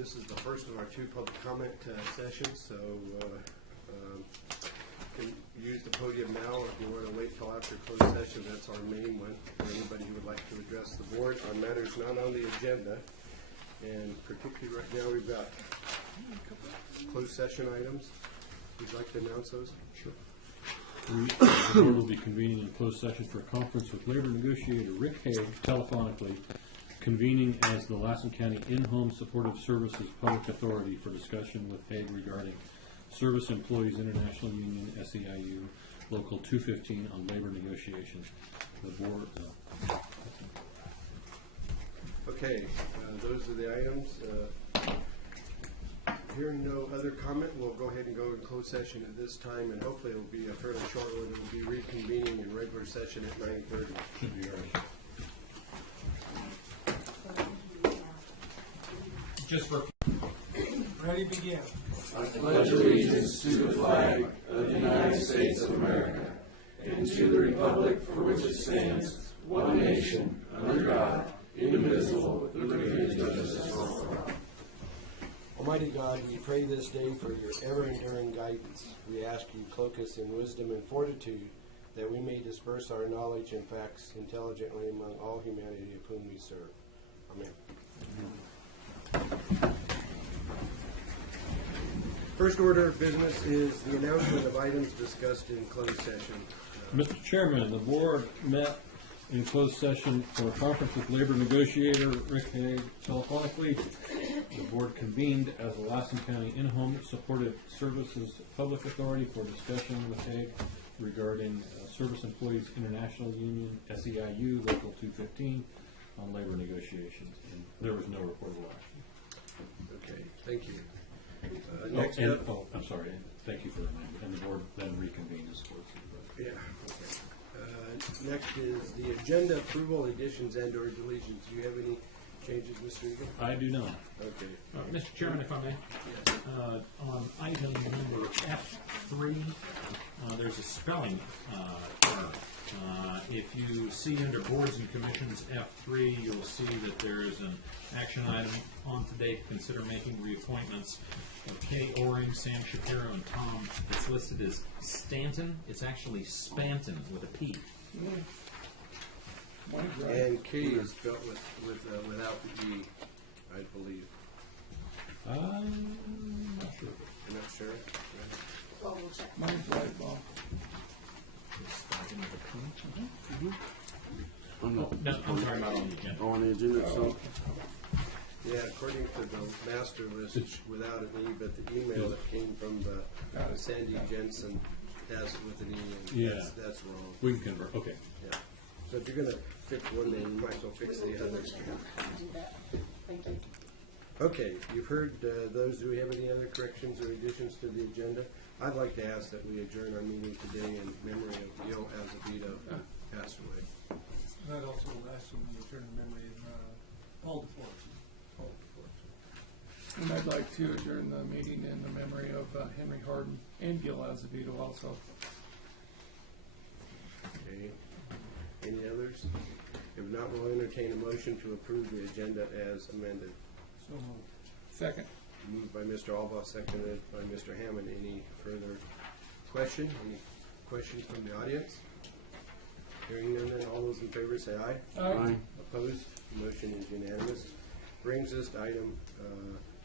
This is the first of our two public comment sessions, so you can use the podium now, or if you want to wait till after closed session, that's our main one. For anybody who would like to address the board on matters not on the agenda. And particularly right now, we've got closed session items. Would you like to announce those? Sure. The board will be convening in closed session for a conference with labor negotiator Rick Haig telephonically, convening as the Lassen County In-Home Supportive Services Public Authority for discussion with Haig regarding Service Employees International Union, SEIU, Local 215 on labor negotiations. The board. Okay, those are the items. Hearing no other comment, we'll go ahead and go in closed session at this time, and hopefully it will be a fairly short one. It will be reconvening in regular session at 9:30. Should be right. Just for ready, begin. I pledge allegiance to the flag of the United States of America and to the republic for which it stands, one nation, under God, indivisible, with liberty and justice for all. Almighty God, we pray this day for your ever-enduring guidance. We ask you cloak us in wisdom and fortitude, that we may disperse our knowledge and facts intelligently among all humanity of whom we serve. Amen. First order of business is the announcement of items discussed in closed session. Mr. Chairman, the board met in closed session for a conference with labor negotiator Rick Haig telephonically. The board convened as the Lassen County In-Home Supportive Services Public Authority for discussion with Haig regarding Service Employees International Union, SEIU, Local 215 on labor negotiations. And there was no reportable action. Okay, thank you. I'm sorry. Thank you for reminding. And the board then reconvened as closed. Yeah, okay. Next is the agenda approval, additions and or deletions. Do you have any changes, Mr. Eagle? I do not. Okay. Mr. Chairman, if I may, on item number F3, there's a spelling error. If you see under boards and commissions F3, you'll see that there is an action item on today to consider making reappointments of Kay Oring, Sam Shapiro, and Tom. It's listed as Stanton. It's actually Spanton with a P. And K is spelled without the E, I believe. I'm not sure. You're not sure? Well, we'll check. Mine's right, Bob. I'm sorry, not on the agenda. On the agenda, so. Yeah, according to the master list, it's without an E, but the email that came from the Sandy Jensen has it with an E, and Yeah. that's wrong. We can convert. Okay. Yeah. So if you're going to fix one name, you might as well fix the others. Do that. Thank you. Okay, you've heard those. Do we have any other corrections or additions to the agenda? I'd like to ask that we adjourn our meeting today in memory of Gil Azevedo, who passed away. I'd also ask them to return the memory of Paul DeForest. And I'd like to adjourn the meeting in the memory of Henry Harden and Gil Azevedo also. Okay. Any others? If not, we'll entertain a motion to approve the agenda as amended. So moved. Second. Moved by Mr. Alba, seconded by Mr. Hammond. Any further question? Any questions from the audience? Hearing none, then all those in favor say aye. Aye. Opposed? Motion is unanimous. Brings us to item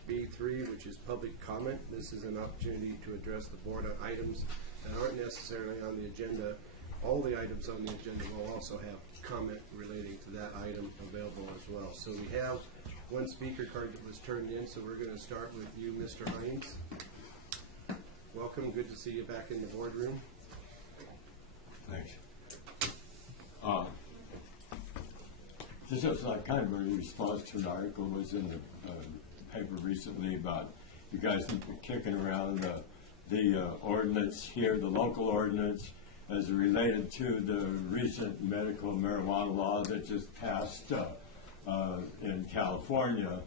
B3, which is public comment. This is an opportunity to address the board on items that aren't necessarily on the agenda. All the items on the agenda will also have comment relating to that item available as well. So we have one speaker card that was turned in, so we're going to start with you, Mr. Hines. Welcome. Good to see you back in the boardroom. Thanks. This is kind of a response to an article that was in the paper recently about you guys kicking around the ordinance here, the local ordinance, as related to the recent medical marijuana law that just passed in California.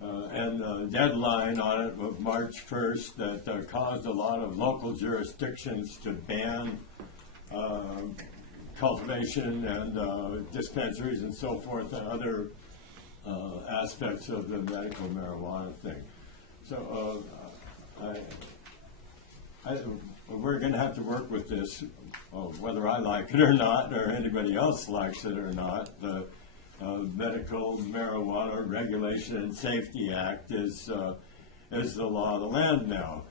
And the deadline on it was March 1st that caused a lot of local jurisdictions to ban cultivation and dispensaries and so forth and other aspects of the medical marijuana thing. So we're going to have to work with this, whether I like it or not, or anybody else likes it or not. The Medical Marijuana Regulation and Safety Act is the law of the land now.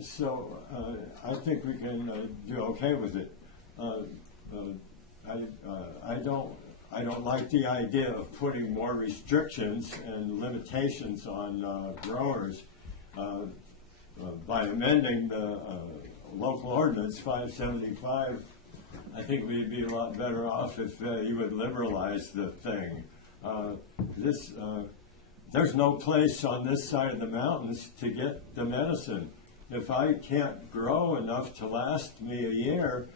So I think we can do okay with it. I don't like the idea of putting more restrictions and limitations on growers by amending the local ordinance 575. I think we'd be a lot better off if you would liberalize the thing. There's no place on this side of the mountains to get the medicine. If I can't grow enough to last me a year,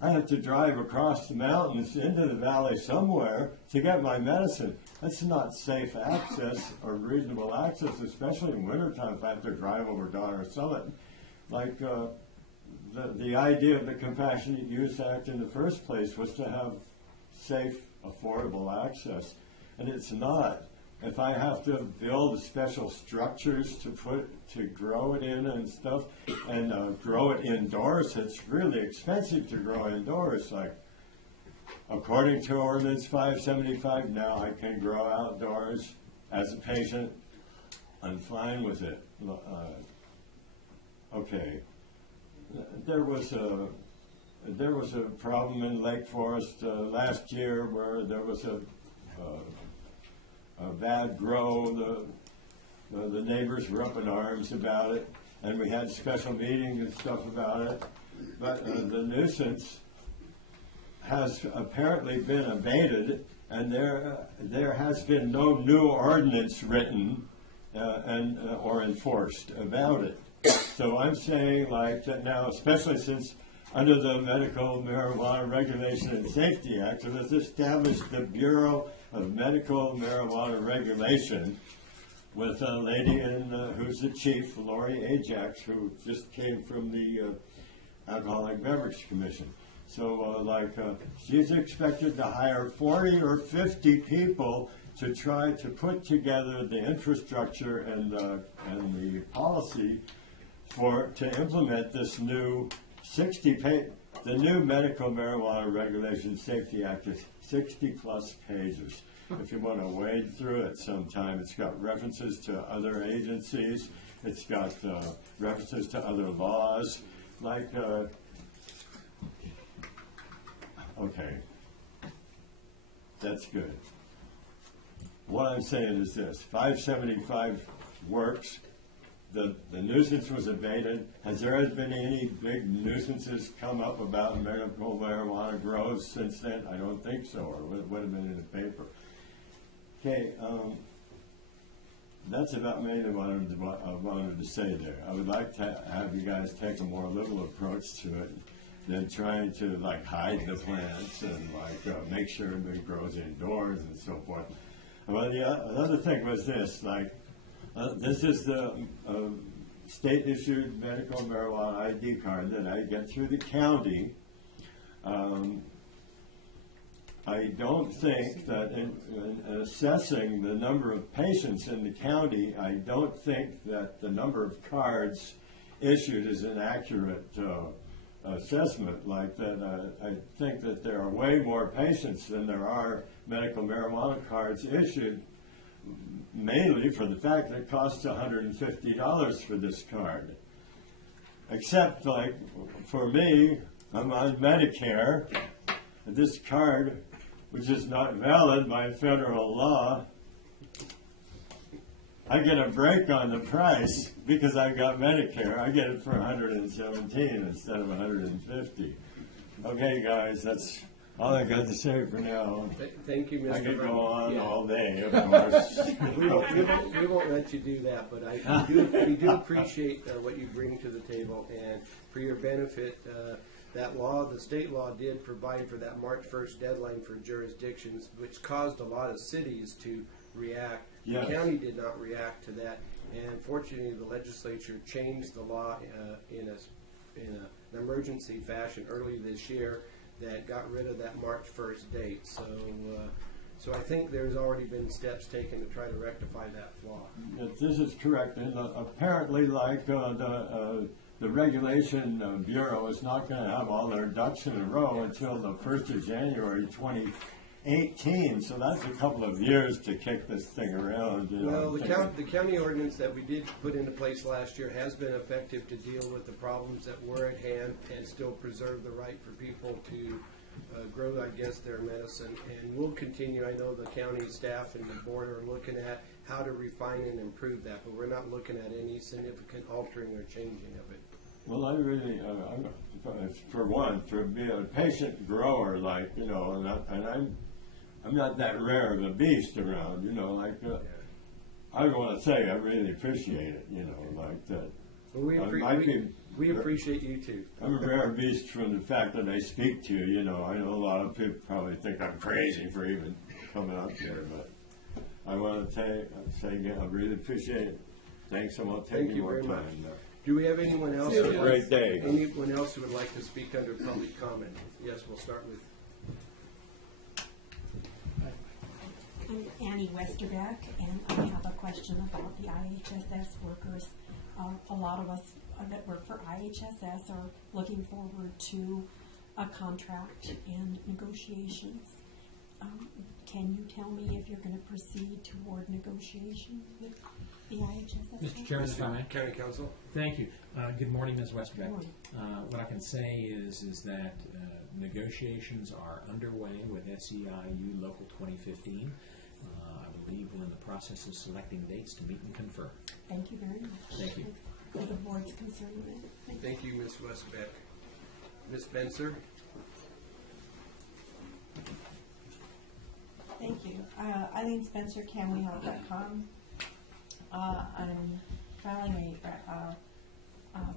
I have to drive across the mountains into the valley somewhere to get my medicine. That's not safe access or reasonable access, especially in wintertime if I have to drive over Donner Summit. Like the idea of the Compassionate Use Act in the first place was to have safe, affordable access. And it's not. If I have to build special structures to grow it in and stuff, and grow it indoors, it's really expensive to grow indoors. Like, according to Ordinance 575, now I can grow outdoors as a patient. I'm fine with it. Okay. There was a problem in Lake Forest last year where there was a bad grow. The neighbors were up in arms about it, and we had special meetings and stuff about it. But the nuisance has apparently been abated, and there has been no new ordinance written or enforced about it. So I'm saying like that now, especially since under the Medical Marijuana Regulation and Safety Act, it was established the Bureau of Medical Marijuana Regulation with a lady who's the chief, Lori Ajax, who just came from the Alcoholic Beverage Commission. So she's expected to hire 40 or 50 people to try to put together the infrastructure and the policy to implement this new the new Medical Marijuana Regulation Safety Act is 60+ pages. If you want to wade through it sometime, it's got references to other agencies. It's got references to other laws. Like, okay, that's good. What I'm saying is this: 575 works. The nuisance was abated. Has there been any big nuisances come up about medical marijuana grows since then? I don't think so, or it would have been in the paper. Okay, that's about maybe what I wanted to say there. I would like to have you guys take a more liberal approach to it than trying to like hide the plants and like make sure it grows indoors and so forth. Well, the other thing was this, like, this is the state-issued medical marijuana ID card that I get through the county. I don't think that in assessing the number of patients in the county, I don't think that the number of cards issued is an accurate assessment. Like that, I think that there are way more patients than there are medical marijuana cards issued, mainly for the fact that it costs $150 for this card. Except, like, for me, I'm on Medicare. This card, which is not valid by federal law, I get a break on the price because I've got Medicare. I get it for $117 instead of $150. Okay, guys, that's all I got to say for now. Thank you, Mr. I could Brown. go on Yeah. all day, of course. We won't let you do that, but we do appreciate what you bring to the table, and for your benefit, that law, the state law, did provide for that March 1st deadline for jurisdictions, which caused a lot of cities to react. Yes. The county did not react to that, and fortunately, the legislature changed the law in an emergency fashion early this year that got rid of that March 1st date. So So I think there's already been steps taken to try to rectify that flaw. This is correct, and apparently, like the Regulation Bureau is not going to have all their ducks in a row until the 1st of January 2018, so that's a couple of years to kick this thing around. You know, Well, the county ordinance that we did put into place last year has been effective to deal with the problems that were at hand and still preserve the right for people to grow, I guess, their medicine. And we'll continue. I know the county staff and the board are looking at how to refine and improve that, but we're not looking at any significant altering or changing of it. Well, I really, for one, to be a patient grower, like, you know, I'm not that rare of a beast around, you know, like, I want to say I really appreciate it, you know, like that. Well, we appreciate you too. I'm a rare beast from the fact that I speak to you, you know. I know a lot of people probably think I'm crazy for even coming up here, but I want to say again, I really appreciate it. Thanks so much for Thank taking you more very much. time. Do we have anyone else? Have a great day. Anyone else who would like to speak under public comment? Yes, we'll start with. I'm Annie Westerbeck, and I have a question about the IHSS workers. A lot of us that work for IHSS are looking forward to a contract and negotiations. Can you tell me if you're going to proceed toward negotiation with the IHSS? Mr. Chairman, if I may. County Council. Thank you. Good morning, Ms. Westbeck. Good morning. What I can say is that negotiations are underway with SEIU Local 2015. I believe we're in the process of selecting dates to meet and confer. Thank you very much. Thank you. For the board's concern with it. Thank you, Ms. Westbeck. Ms. Spencer. Thank you. Eileen Spencer, CanWeHelp.com. I'm filing a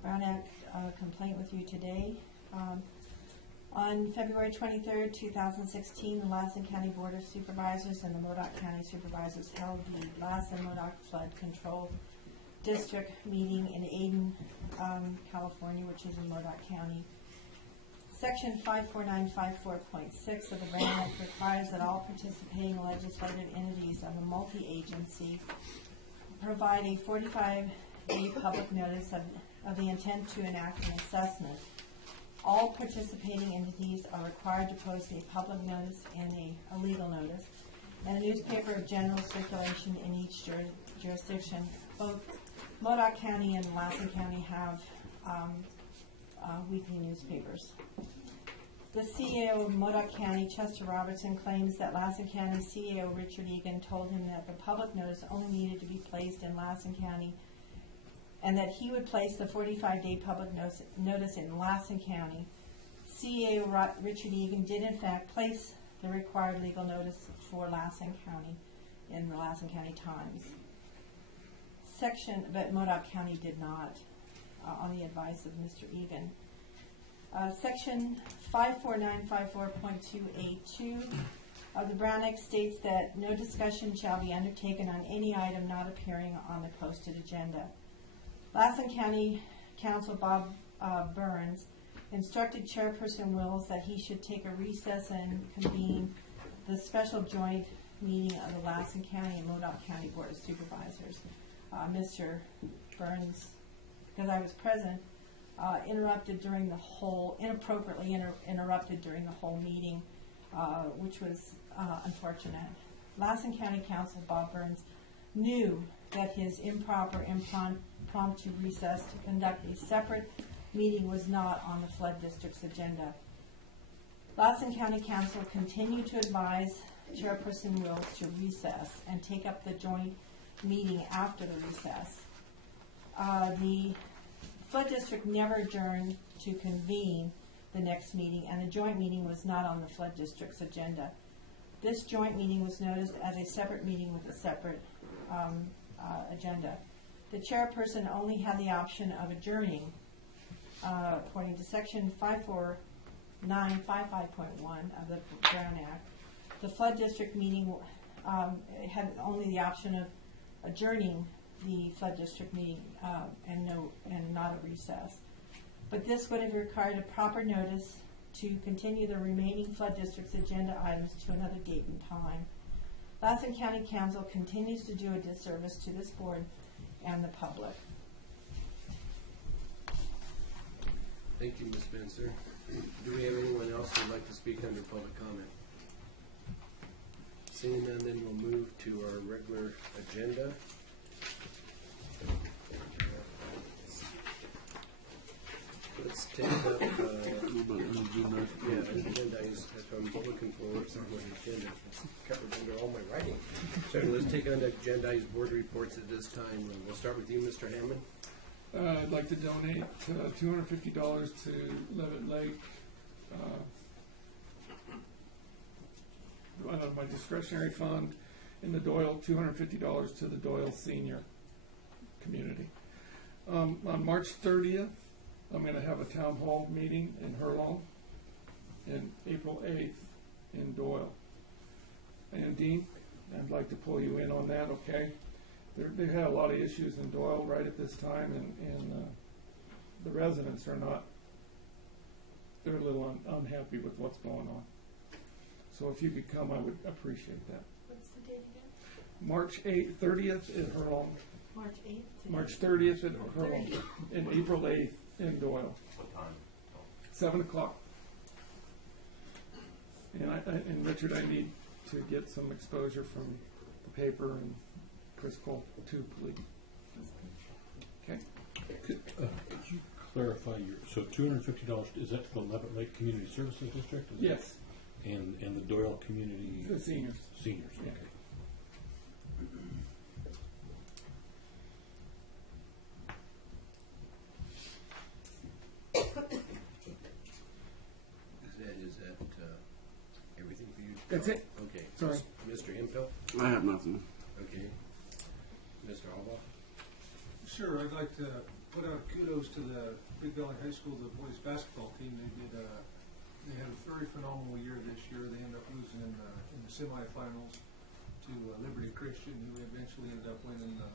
Brown Act complaint with you today. On February 23rd, 2016, the Lassen County Board of Supervisors and the Modoc County Supervisors held the Lassen-Modoc Flood Control District meeting in Aden, California, which is in Modoc County. Section 54954.6 of the Brown Act requires that all participating legislative entities of a multi-agency provide a 45-day public notice of the intent to enact an assessment. All participating entities are required to post a public notice and a legal notice, and a newspaper of general circulation in each jurisdiction. Both Modoc County and Lassen County have weekly newspapers. The CEO of Modoc County, Chester Robertson, claims that Lassen County CEO Richard Egan told him that the public notice only needed to be placed in Lassen County and that he would place the 45-day public notice in Lassen County. CEO Richard Egan did in fact place the required legal notice for Lassen County in the Lassen County Times. But Modoc County did not, on the advice of Mr. Egan. Section 54954.2A2 of the Brown Act states that no discussion shall be undertaken on any item not appearing on the posted agenda. Lassen County Council Bob Burns instructed Chairperson Wills that he should take a recess and convene the special joint meeting of the Lassen County and Modoc County Board of Supervisors. Mr. Burns, because I was present, inappropriately interrupted during the whole meeting, which was unfortunate. Lassen County Council Bob Burns knew that his improper impromptu recess to conduct a separate meeting was not on the Flood District's agenda. Lassen County Council continued to advise Chairperson Wills to recess and take up the joint meeting after the recess. The Flood District never adjourned to convene the next meeting, and the joint meeting was not on the Flood District's agenda. This joint meeting was noticed as a separate meeting with a separate agenda. The chairperson only had the option of adjourning, according to Section 54955.1 of the Brown Act. The Flood District meeting had only the option of adjourning the Flood District meeting and not a recess. But this would have required a proper notice to continue the remaining Flood District's agenda items to another date and time. Lassen County Council continues to do a disservice to this board and the public. Thank you, Ms. Spencer. Do we have anyone else who'd like to speak under public comment? Seeing none, then we'll move to our regular agenda. Let's take up, agenda is, that's what I'm looking for, it's on the agenda. It's covered under all my writing. So let's take on the agendized board reports at this time. We'll start with you, Mr. Hammond. I'd like to donate $250 to Levitt Lake. Out of my discretionary fund, in the Doyle, $250 to the Doyle Senior Community. On March 30th, I'm going to have a town hall meeting in Hurlong, and April 8th in Doyle. And Dean, I'd like to pull you in on that, okay? They've had a lot of issues in Doyle right at this time, and the residents are not, they're a little unhappy with what's going on. So if you could come, I would appreciate that. What's the date again? March 30th in Hurlong, March 8th? March 30th in Hurlong, and April 8th in Doyle. What time? 7 o'clock. And Richard, I need to get some exposure from the paper and Chris Cole too, please. Okay. Could you clarify so $250, is that to the Levitt Lake Community Services District? Yes. And the Doyle Community? The seniors. Seniors, Yeah. okay. Is that everything for you? That's it. Okay. Sorry. Mr. Hempel? I have nothing. Okay. Mr. Alba? Sure, I'd like to put out kudos to the Big Valley High School, the boys basketball team. They had a very phenomenal year this year. They ended up losing in the semifinals to Liberty Christian, who eventually ended up winning the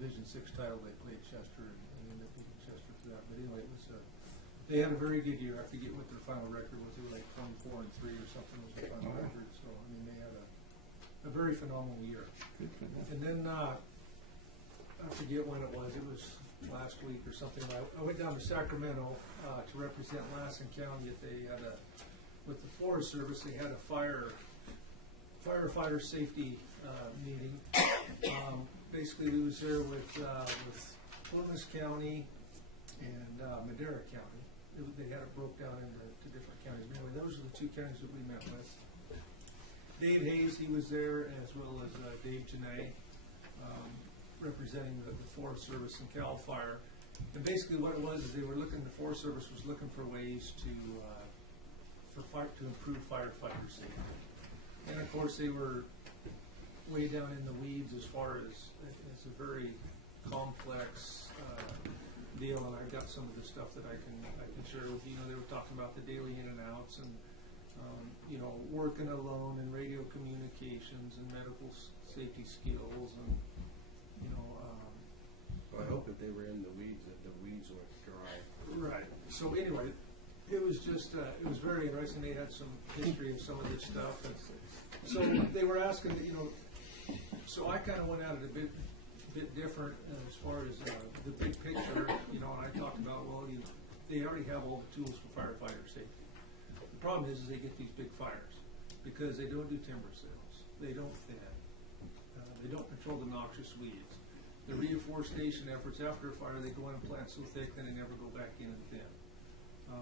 Division VI title. They played Chester and ended up beating Chester for that. But anyway, it was they had a very good year. I forget what their final record was. They were like 24-3 or something was their final record. So I mean, they had a very phenomenal year. Good for them. And then I forget when it was. It was last week or something. I went down to Sacramento to represent Lassen County. They had with the Forest Service. They had a firefighter safety meeting. Basically, it was there with Plymouth County and Madera County. They had it broke down into different counties. Anyway, those are the two counties that we met with. Dave Hayes, he was there, as well as Dave Janae, representing the Forest Service and CAL FIRE. And basically what it was is they were looking, the Forest Service was looking for ways to improve firefighter safety. And of course they were way down in the weeds as far as it's a very complex deal, and I've got some of the stuff that I can share with you. You know, they were talking about the daily in and outs and you know, working alone and radio communications and medical safety skills, and you know. Well, I hope if they were in the weeds, that the weeds were dry. Right. So anyway, it was just it was very interesting. They had some history of some of this stuff, and so they were asking, you know. So I kind of went at it a bit different as far as the big picture, you know. And I talked about, well, they already have all the tools for firefighter safety. The problem is they get these big fires because they don't do timber sales, they don't thin, they don't control the noxious weeds. The reforestation efforts after a fire, they go in and plant so thick, then they never go back in and thin.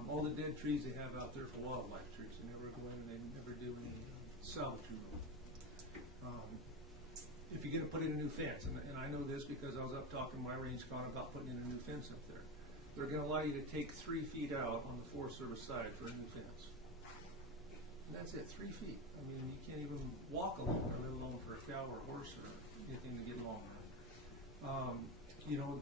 All the dead trees they have out there for wildlife trees, they never go in and they never do any salvage removal. If you're going to put in a new fence, and I know this because I was up talking to my range con about putting in a new fence up there, they're going to allow you to take 3 feet out on the Forest Service side for a new fence. And that's it, 3 feet. I mean, you can't even walk along there, let alone for a cow or a horse or anything to get along there. You know,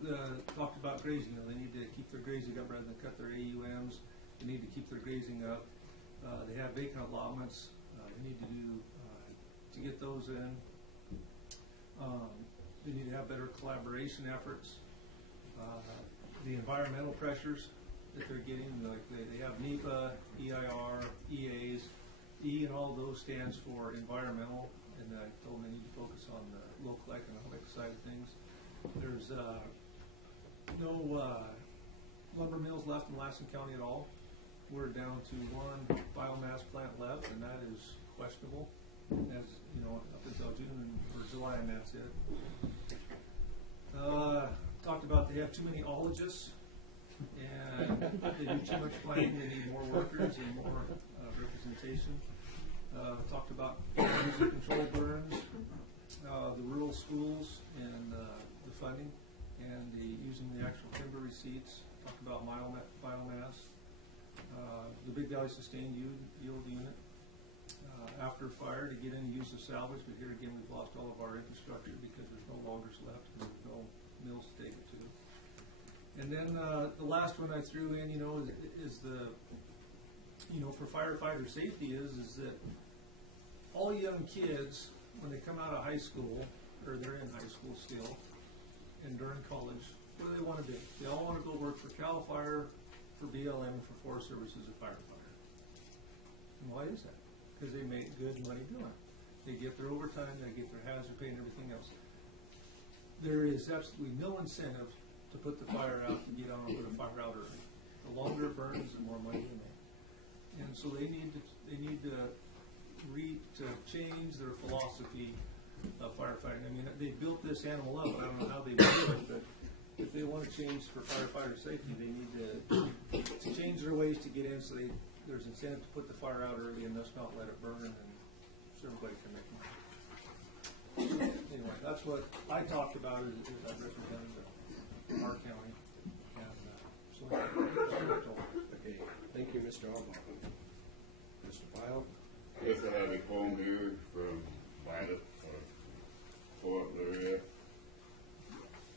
talked about grazing. You know, they need to keep their grazing up rather than cut their AUMs. They need to keep their grazing up. They have vacant allotments. They need to to get those in. They need to have better collaboration efforts. The environmental pressures that they're getting, like they have NEPA, EIR, EAs. E and all those stands for environmental, and I told them they need to focus on the local economic side of things. There's no lumber mills left in Lassen County at all. We're down to one biomass plant left, and that is questionable, as you know, up until June or July, and that's it. Talked about they have too many ologists, and they do too much planting. They need more workers and more representation. Talked about user control burns, the rural schools, and the funding, and using the actual timber receipts. Talked about biomass, the Big Valley Sustained Yield Unit. After fire, to get any use of salvage, but here again we've lost all of our infrastructure because there's no loggers left and there's no mills to take it to. And then the last one I threw in, is the, for firefighter safety is that all young kids, when they come out of high school, or they're in high school still, and during college, what do they want to do? They all want to go work for CAL FIRE, for BLM, and for Forest Service as a firefighter. And why is that? Because they make good money doing it. They get their overtime, they get their hazard pay and everything else. There is absolutely no incentive to put the fire out, to get on and put a fire out early. The longer it burns, the more money they make. And so they need to change their philosophy of firefighting. I mean, they built this animal up. I don't know how they did it, but if they want to change for firefighter safety, they need to change their ways to get in, so there's incentive to put the fire out early and thus not let it burn, and so everybody can make money. Anyway, that's what I talked about as I represented our county. And so Okay, thank you, Mr. Albaugh. Mr. File? Yes, I have a poem here from Violet, poet laureate.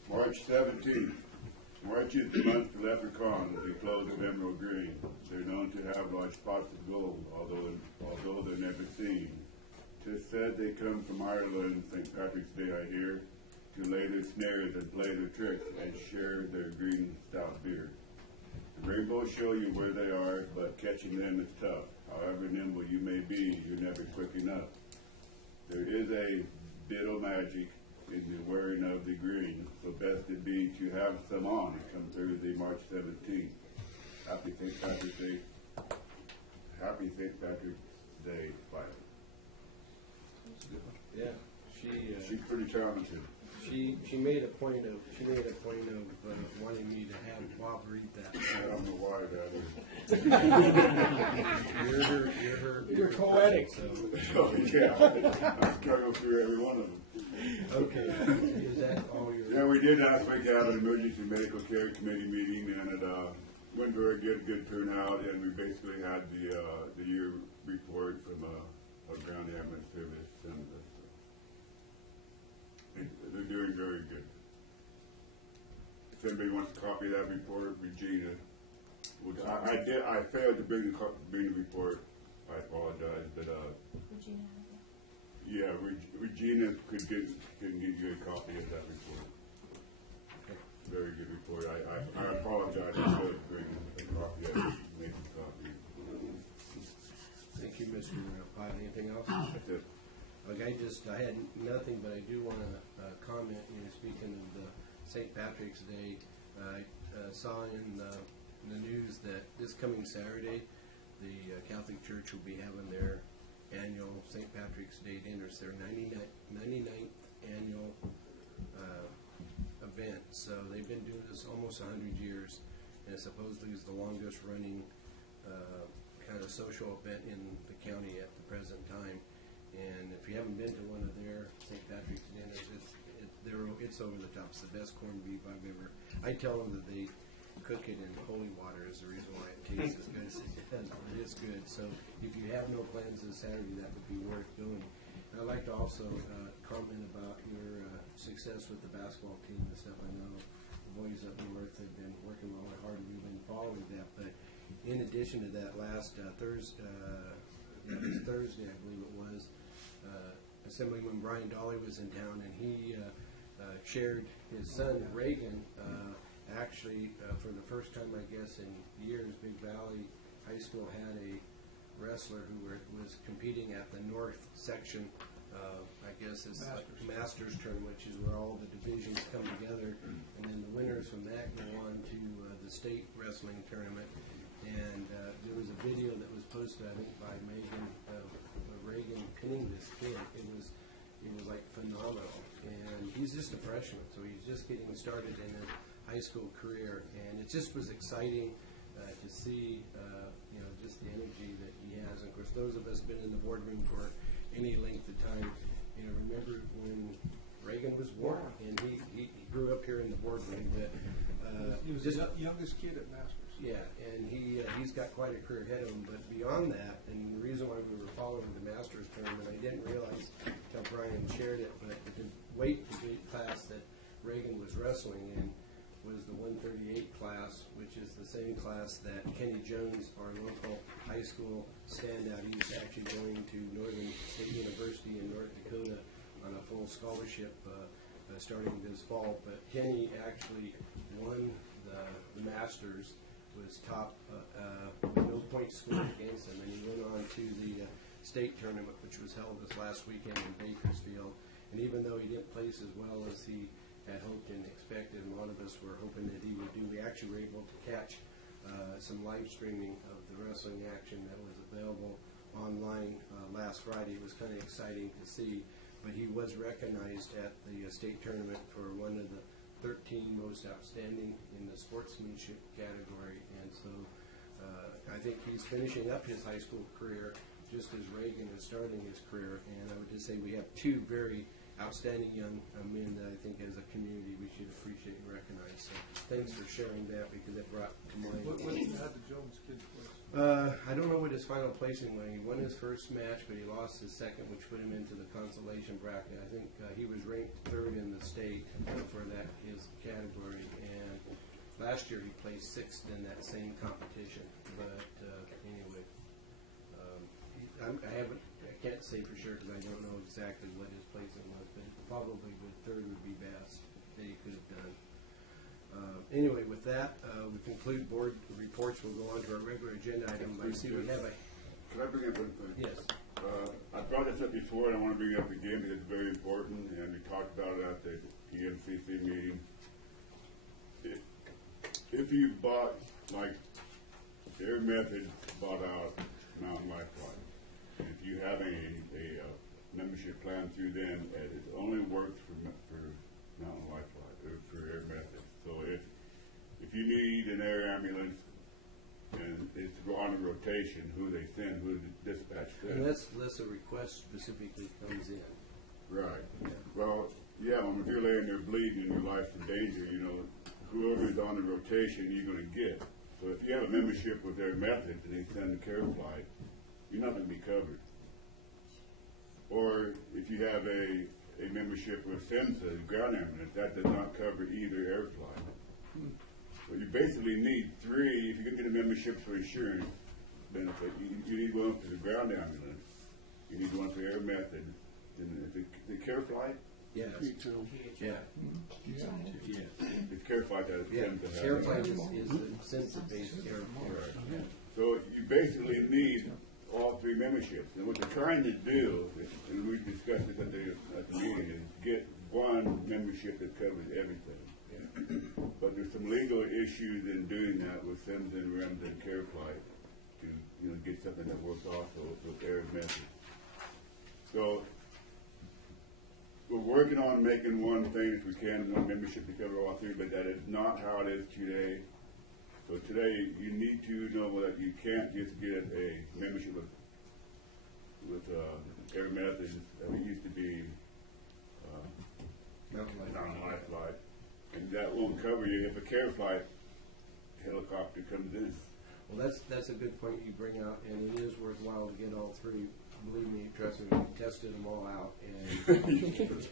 March 17th. March is the month for leprechauns. They clothe of emerald green. They're known to have large spots of gold, although they're never seen. 'Tis said they come from Ireland, St. Patrick's Day I hear, to lay their snares and play their tricks and share their green stout beer. The rainbows show you where they are, but catching them is tough. However nimble you may be, you're never quick enough. There is a bit of magic in the wearing of the green, so best it be to have some on come Thursday, March 17th. Happy St. Patrick's Day. Happy St. Patrick's Day, Violet. Yeah, She's pretty talented. she made a point of wanting me to have Bob read that. I don't know why that is. You're poetic. So. Oh, yeah, I struggle through every one of them. Okay, is that all your? Yeah, we did last week have an emergency medical care committee meeting, and it went very good turnout, and we basically had the year report from our ground ambulance service, and they're doing very good. If anybody wants a copy of that report, Regina, which I failed to bring the report. I apologize, but Regina. yeah, Regina can give you a copy of that report. Very good report. I apologize. I failed to bring a copy of it. Make a copy. Thank you, Mr. Pyle. Anything else? That's it. Okay, I had nothing, but I do want to comment, speaking of the St. Patrick's Day, I saw in the news that this coming Saturday, the Catholic Church will be having their annual St. Patrick's Day dinner. It's their 99th annual event. So they've been doing this almost 100 years, and it supposedly is the longest running kind of social event in the county at the present time. And if you haven't been to one of their St. Patrick's dinners, it's over the top. It's the best corned beef I've ever. I tell them that they cook it in holy water is the reason why it tastes as good as it does. It is good. So if you have no plans this Saturday, that would be worth doing. And I'd like to also comment about your success with the basketball team and stuff. I know the boys up north have been working really hard, and we've been following that. But in addition to that, last Thursday, I believe it was, Assemblyman Brian Dolly was in town, and he shared his son Reagan. Actually, for the first time, I guess, in years, Big Valley High School had a wrestler who was competing at the north section I guess it's Masters term, which is where all the divisions come together, and then the winners from that go on to the state wrestling tournament. And there was a video that was posted, I think, by Megan Reagan pinning this kid. It was like phenomenal, and he's just a freshman, so he's just getting started in his high school career, and it just was exciting to see, just the energy that he has. And of course, those of us been in the boardroom for any length of time, remember when Reagan was born, and he grew up here in the boardroom. But he was the youngest kid at Masters. Yeah, and he's got quite a career ahead of him. But beyond that, and the reason why we were following the Masters tournament, I didn't realize until Brian shared it, but the weight class that Reagan was wrestling in was the 138 class, which is the same class that Kenny Jones, our local high school standout, he's actually going to Northern State University in North Dakota on a full scholarship starting this fall. But Kenny actually won the Masters, was top, no points scored against him, and he went on to the state tournament, which was held this last weekend in Bakersfield. And even though he didn't place as well as he had hoped and expected, and a lot of us were hoping that he would do, we actually were able to catch some live streaming of the wrestling action that was available online last Friday. It was kind of exciting to see, but he was recognized at the state tournament for one of the 13 most outstanding in the sportsmanship category. And so I think he's finishing up his high school career just as Reagan is starting his career. And I would just say we have two very outstanding young men that I think as a community we should appreciate and recognize. So thanks for sharing that, because it brought to mind. What had the Jones kids place? I don't know what his final placing was. He won his first match, but he lost his second, which put him into the consolation bracket. I think he was ranked third in the state for that his category, and last year he placed sixth in that same competition. But anyway, I can't say for sure because I don't know exactly what his placing was, but probably third would be best that he could have done. Anyway, with that, we conclude board reports. We'll go on to our regular agenda item. I see we have a... Can I bring up one thing? Yes. I brought this up before, and I want to bring it up again because it's very important, and we talked about it at the PMCC meeting. If you bought, like, their method bought out Mountain Lifeline, and if you have a membership plan through them, it only works for Mountain Lifeline, or for Air Method. So if you need an air ambulance and it's on a rotation, who they send, who the dispatch sends. Unless a request specifically comes in. Right. Yeah. Well, yeah, if you're laying there bleeding and your life's in danger, whoever's on the rotation you're going to get. So if you have a membership with their method and they send a care flight, you're not going to be covered. Or if you have a membership with SEMSA, ground ambulance, that does not cover either air flight. But you basically need three. If you're going to get a membership for insurance benefit, you need one for the ground ambulance, you need one for air method, and the care flight. Yes. Yeah. The care flight that SEMSA has. Care flight is the SEMSA-based care flight. Right. So you basically need all three memberships. And what they're trying to do, and we discussed this at the meeting, is get one membership that covers everything. Yeah. But there's some legal issues in doing that with SEMSA and REMS and care flight to get something that works also with air method. So we're working on making one thing if we can, one membership to cover all three, but that is not how it is today. So today, you need to know that you can't just get a membership with air methods that we used to be Mountain Lifeline, and that won't cover you if a care flight helicopter comes in. Well, that's a good point you bring out, and it is worthwhile to get all three. Believe me, trust me, we tested them all out, and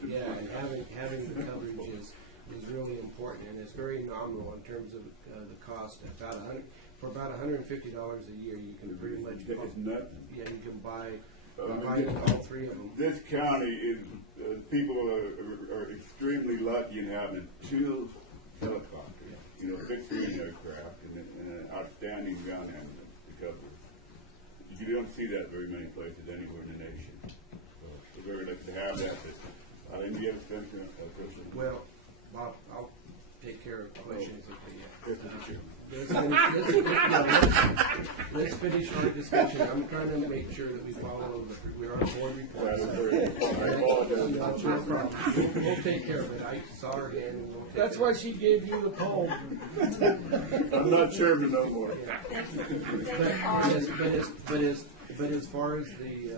yeah, and having the coverage is really important, and it's very nominal in terms of the cost. For about $150 a year, you can pretty much you can buy all three of them. This county is people are extremely lucky in having two helicopters, fixed-wing aircraft, and an outstanding ground ambulance to cover. You don't see that very many places anywhere in the nation. So very lucky to have that, but, do you have a question? Well, Bob, I'll take care of questions if they, Yes, Mr. Chairman. let's finish our discussion. I'm trying to make sure that we follow we're on board reports. No problem. We'll take care of it. I saw her hand and we'll take That's care why of it. she gave you the poem. I'm not chairman no more. But as far as the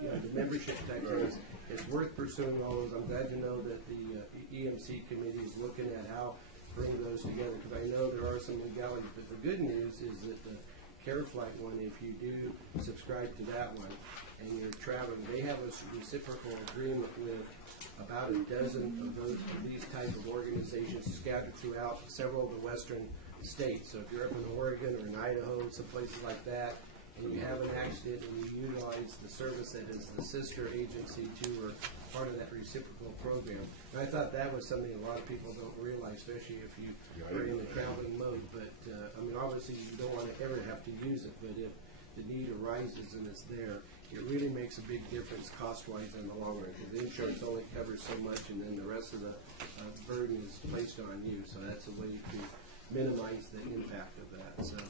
the membership type things, it's worth pursuing all those. I'm glad to know that the EMC committee is looking at how to bring those together, because I know there are some legalities. But the good news is that the Care Flight one, if you do subscribe to that one and you're traveling, they have a reciprocal agreement with about a dozen of these type of organizations scattered throughout several of the western states. So if you're up in Oregon or in Idaho, some places like that, and you have an accident and you utilize the service that is the sister agency to or part of that reciprocal program. And I thought that was something a lot of people don't realize, especially if you are in the traveling mode. But, I mean, obviously you don't want to ever have to use it, but if the need arises and it's there, it really makes a big difference cost-wise in the long run, because the insurance only covers so much, and then the rest of the burden is placed on you. So that's a way to minimize the impact of that. So,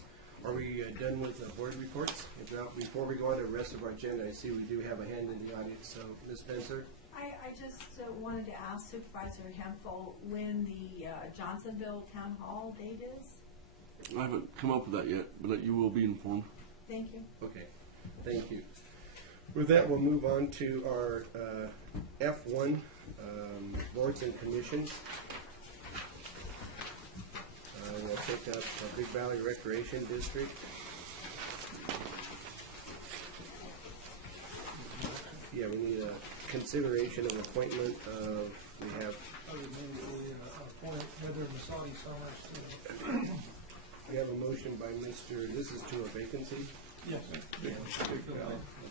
are we done with board reports? If not, before we go on to the rest of our agenda, I see we do have a hand in the audience. So, Ms. Spencer? I just wanted to ask Supervisor Hempel when the Johnsonville Town Hall date is? I haven't come up with that yet, but you will be informed. Thank you. Okay, thank you. With that, we'll move on to our F1 boards and commissions. We'll take up Big Valley Recreation District. Yeah, we need a consideration of appointment of, we have, I would move we appoint Heather Masadi Summers to. we have a motion by Mr., this is to a vacancy? Yes.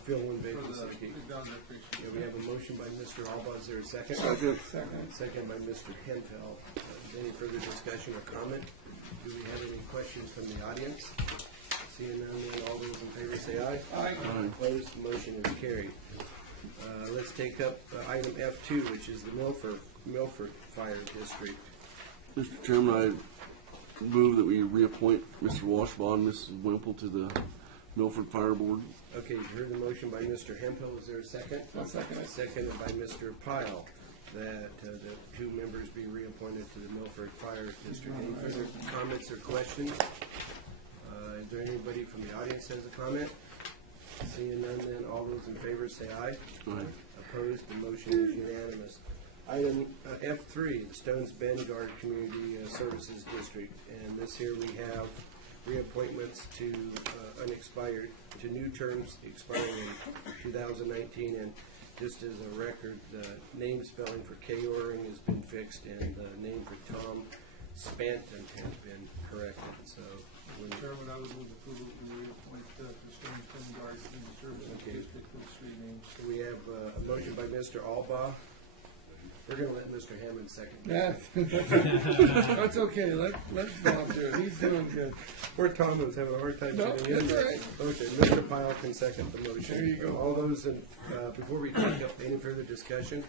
Fill one For vacancy. the Big Valley Recreation. Yeah, we have a motion by Mr. Alba. Is there a second? Second by Mr. Hentel. Any further discussion or comment? Do we have any questions from the audience? Seeing none, then all those in favor say aye. Aye. Opposed, motion is carried. Let's take up item F2, which is the Milford Fire District. Mr. Chairman, I move that we reappoint Mr. Washbaugh and Mrs. Wimple to the Milford Fire Board. Okay, you heard the motion by Mr. Hempel. Is there a second? I'll second it. Seconded by Mr. Pyle, that the two members be reappointed to the Milford Fire District. Any further comments or questions? Is there anybody from the audience that has a comment? Seeing none, then all those in favor say aye. Aye. Opposed, the motion is unanimous. Item F3, the Stones Bend Guard Community Services District. And this here we have reappointments to unexpired, to new terms expiring in 2019. And just as a record, the name spelling for K-Oring has been fixed, and the name for Tom Spanton has been corrected. So, when Chairman, I would move approval to reappoint the Stones Bend Guard Community Services Okay. District with three names. we have a motion by Mr. Alba. We're going to let Mr. Hammond second. That's okay, let Bob do it, he's doing good. Poor Tom was having a hard time No, getting in that's there. all right. Okay, Mr. Pyle can second the motion. There you go. All those in, before we take up any further discussion,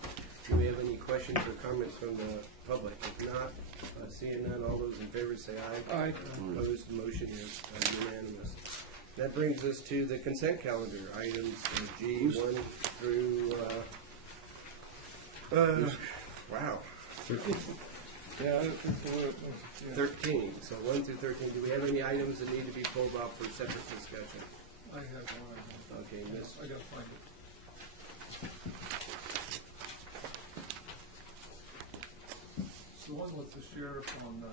do we have any questions or comments from the public? If not, seeing none, all those in favor say aye. Aye. Opposed, the motion is unanimous. That brings us to the consent calendar, items G1 through, wow, Yeah, that's what it was, yeah. 13. So 1 through 13. Do we have any items that need to be pulled off for separate discussion? I have one. Okay, Miss. I gotta find it. It's the one with the sheriff on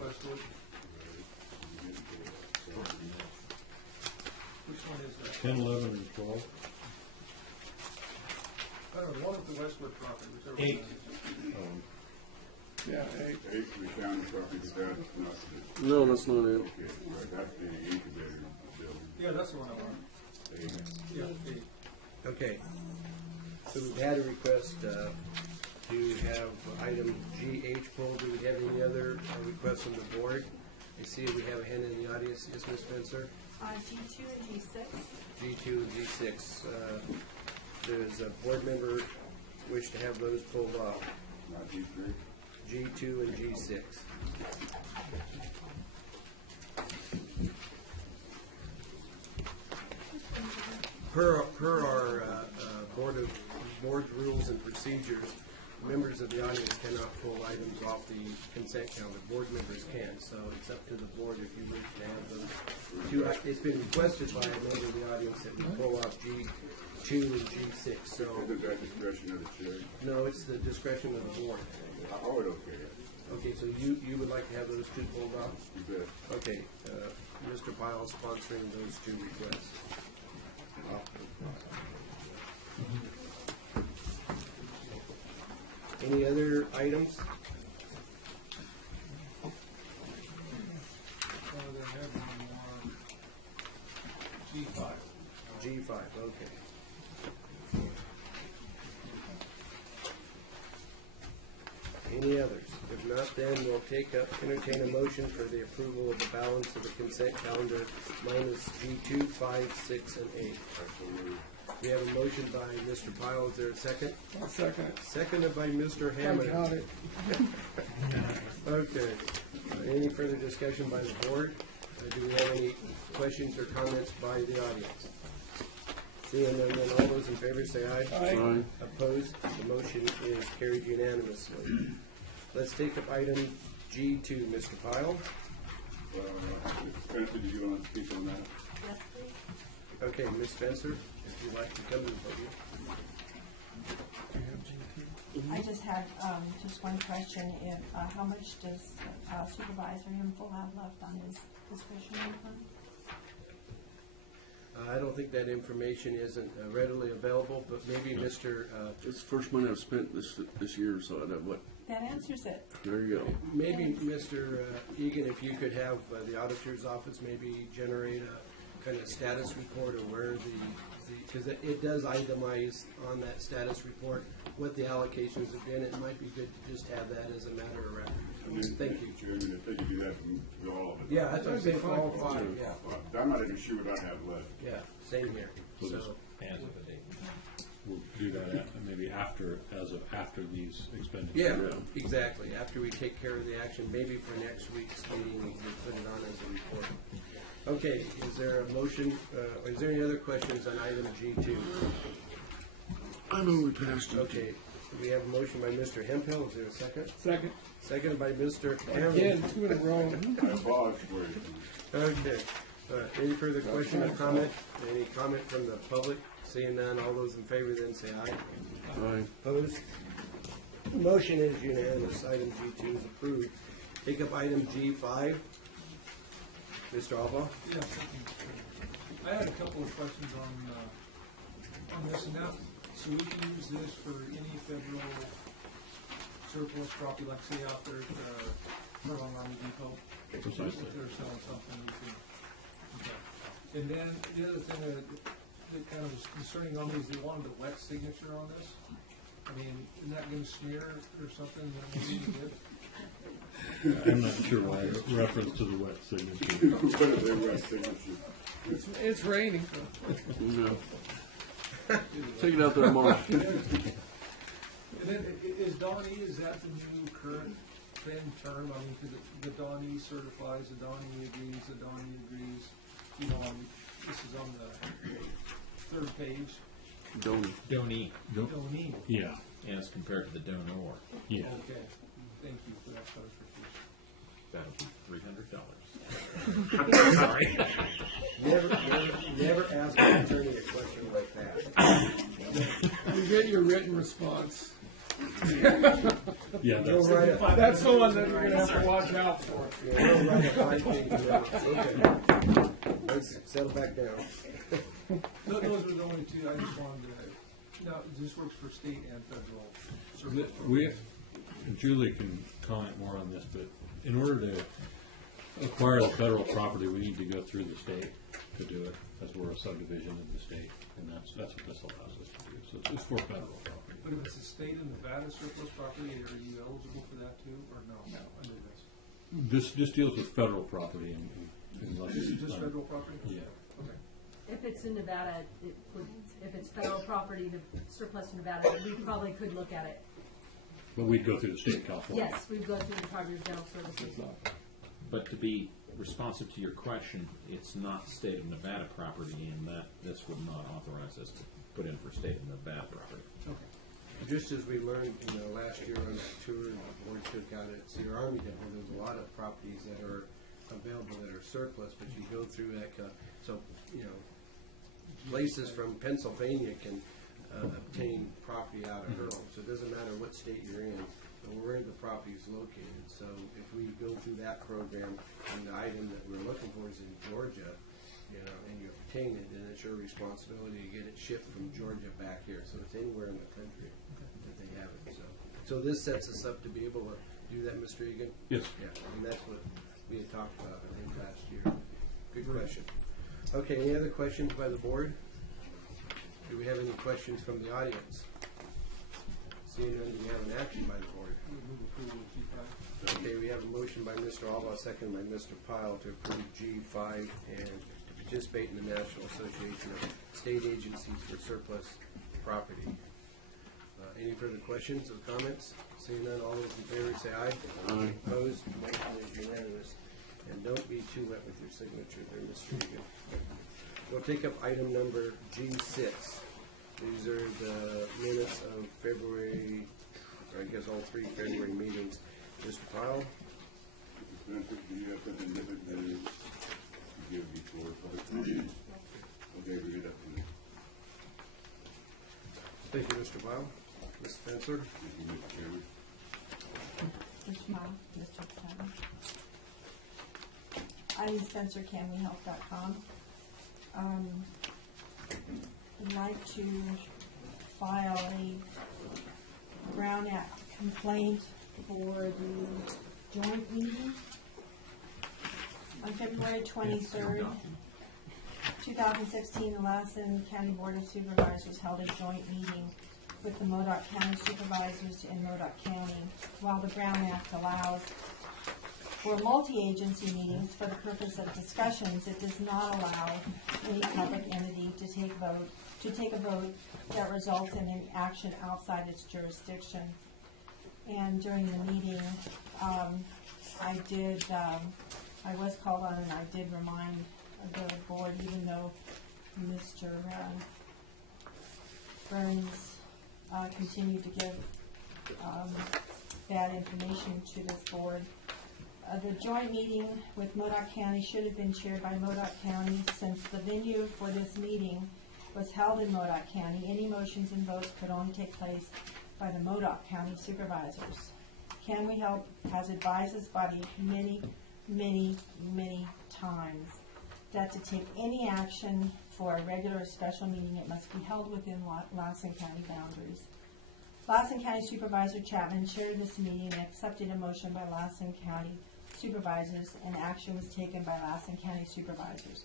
Westwood. Which one is that? 10, 11, and 12. I don't know, one at the Westwood property, whichever. Eight. one it is. Yeah, hey, Basically, county property, that's not the, No, that's not it. okay, right, that's the incubator building. Yeah, that's the one I want. Yeah, eight. Okay. So we've had a request to have item GH pulled. Do we have any other requests from the board? I see we have a hand in the audience. Yes, Ms. Spencer? G2 and G6. G2 and G6. Does a board member wish to have those pulled off? Not G3. G2 and G6. Per our board rules and procedures, members of the audience cannot pull items off the consent calendar. Board members can, so it's up to the board if you wish to have those two. It's been requested by a member of the audience that we pull off G2 and G6, so. Isn't that discretion of the chair? No, it's the discretion of the board. I would okay it. Okay, so you would like to have those two pulled off? You bet. Okay, Mr. Pyle is sponsoring those two requests. Any other items? They have one more. G5. G5, okay. Any others? If not, then we'll entertain a motion for the approval of the balance of the consent calendar minus G2, 5, 6, and 8. We have a motion by Mr. Pyle. Is there a second? I'll second it. Seconded by Mr. Hammond. I got it. Okay. Any further discussion by the board? Do we have any questions or comments by the audience? Seeing none, then all those in favor say aye. Aye. Opposed? The motion is carried unanimously. Let's take up item G2, Mr. Pyle. Spencer, do you want to speak on that? Yes, please. Okay, Ms. Spencer, if you'd like to come to the podium. I just had, just one question, if, how much does Supervisor Hempel have left on his discretionary fund? I don't think that information isn't readily available, but maybe Mr. It's the first money I've spent this year, so I don't, what, That answers it. there you go. Maybe Mr. Egan, if you could have the auditor's office maybe generate a kind of status report of where because it does itemize on that status report what the allocations have been. It might be good to just have that as a matter of record. Thank you. Chairman, if they could do that from all of it. Yeah, that's what I'm saying for all five, yeah. I'm not even sure what I have left. Yeah, same here. We'll So, just As of a date. We'll do that maybe after these expenditures. yeah, exactly. After we take care of the action, maybe for next week's meeting, we'll put it on as a report. Okay, is there a motion, is there any other questions on item G2? I know we passed it. Okay, we have a motion by Mr. Hemphill, is there a second? Second. Seconded by Mr. Hammond. Again, 2 in a row. I vouch for it. Okay, any further question or comment? Any comment from the public? Seeing none, all those in favor then say aye. Aye. Opposed? The motion is unanimous. Item G2 is approved. Take up item G5. Mr. Alba? Yes, I had a couple of questions on this, and now, so we can use this for any federal surplus property, like say out there at Furlong Army Depot. Precisely. If they're selling something, we can, okay. And then the other thing that kind of was concerning on me is they wanted a wet signature on this. I mean, isn't that gonna smear or something that we need to get? I'm not sure why reference to the wet signature. What is their wet signature? It's raining. Yeah. Take it out there tomorrow. And then, is Donnie, is that the new current trend term? I mean, because the Donnie certifies, the Donnie agrees, the Donnie agrees. You know, this is on the third page. Donnie. Donee, Donnie. Yeah, as compared to the donor. yeah. Okay, thank you for that clarification. That'll be $300. Sorry. Never ask an attorney a question like that. You get your written response. Yeah, You'll write a, That's the one that you're gonna have to watch out for. yeah, you'll write a 5-page note. Okay. Let's settle back down. Those were the only two I just wanted to, now, this works for state and federal surplus We, Julie can comment more on this, but in order to acquire the federal property, we need to go through the state to do it, as we're a subdivision of the state, and that's what this allows us to do. So it's for federal property. But if it's a state of Nevada surplus property, are you eligible for that too, or no? No. Under this? This deals with federal property unless. This is just federal property? Yeah. Okay. if it's in Nevada, it would, if it's federal property, the surplus to Nevada, we probably could look at it. But we'd go through the state of California. Yes, we'd go through the Department of General Services. But to be responsive to your question, it's not state of Nevada property, and that this would not authorize us to put in for state of Nevada property. Just as we learned, last year on that tour, the board took out at Cedar Army Depot, there's a lot of properties that are available that are surplus, but you go through that, so, places from Pennsylvania can obtain property out of Hurl, so it doesn't matter what state you're in, or where the property is located. So if we go through that program, and the item that we're looking for is in Georgia, and you obtain it, then it's your responsibility to get it shipped from Georgia back here, so it's anywhere in the country that they have it, so this sets us up to be able to do that, Mr. Egan? Yes. Yeah, and that's what we had talked about, I think, last year. Good question. Okay, any other questions by the board? Do we have any questions from the audience? Seeing none, do we have an action by the board? Okay, we have a motion by Mr. Alba, second by Mr. Pyle to approve G5 and to participate in the National Association of State Agencies for Surplus Property. Any further questions or comments? Seeing none, all those in favor say aye. Aye. Opposed, motion is unanimous. And don't be too wet with your signature there, Mr. Egan. We'll take up item number G6. These are the minutes of February, or I guess all three February meetings. Mr. Pyle? Spencer, do you have something different than you give before public comment? Okay, read it up to me. Thank you, Mr. Pyle. Ms. Spencer? Thank you, Mr. Chairman. Mr. Mile, Mr. Chairman. I'm Spencer, CanWeHelp.com. I'd like to file a Brown Act complaint for the joint meeting on February 23rd, 2016. The Lassen County Board of Supervisors held a joint meeting with the Modoc County Supervisors in Modoc County. While the Brown Act allows for multi-agency meetings for the purpose of discussions, it does not allow any public entity to take a vote that results in an action outside its jurisdiction. And during the meeting, I was called on, and I did remind the board, even though Mr. Burns continued to give bad information to this board. The joint meeting with Modoc County should have been chaired by Modoc County. Since the venue for this meeting was held in Modoc County, any motions and votes could only take place by the Modoc County Supervisors. Can We Help has advised this body many times that to take any action for a regular or special meeting, it must be held within Lassen County boundaries. Lassen County Supervisor Chapman chaired this meeting and accepted a motion by Lassen County Supervisors, and action was taken by Lassen County Supervisors.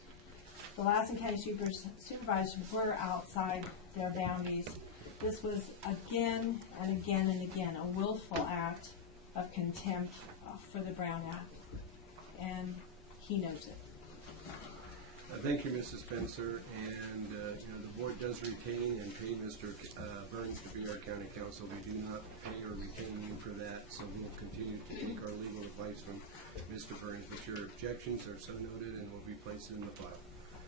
The Lassen County Supervisors were outside their boundaries. This was again and again and again a willful act of contempt for the Brown Act, and he knows it. Thank you, Mrs. Spencer, and the board does retain and pay Mr. Burns to be our county counsel. We do not pay or retain you for that, so we'll continue to take our legal advice from Mr. Burns, but your objections are so noted and will be placed in the file.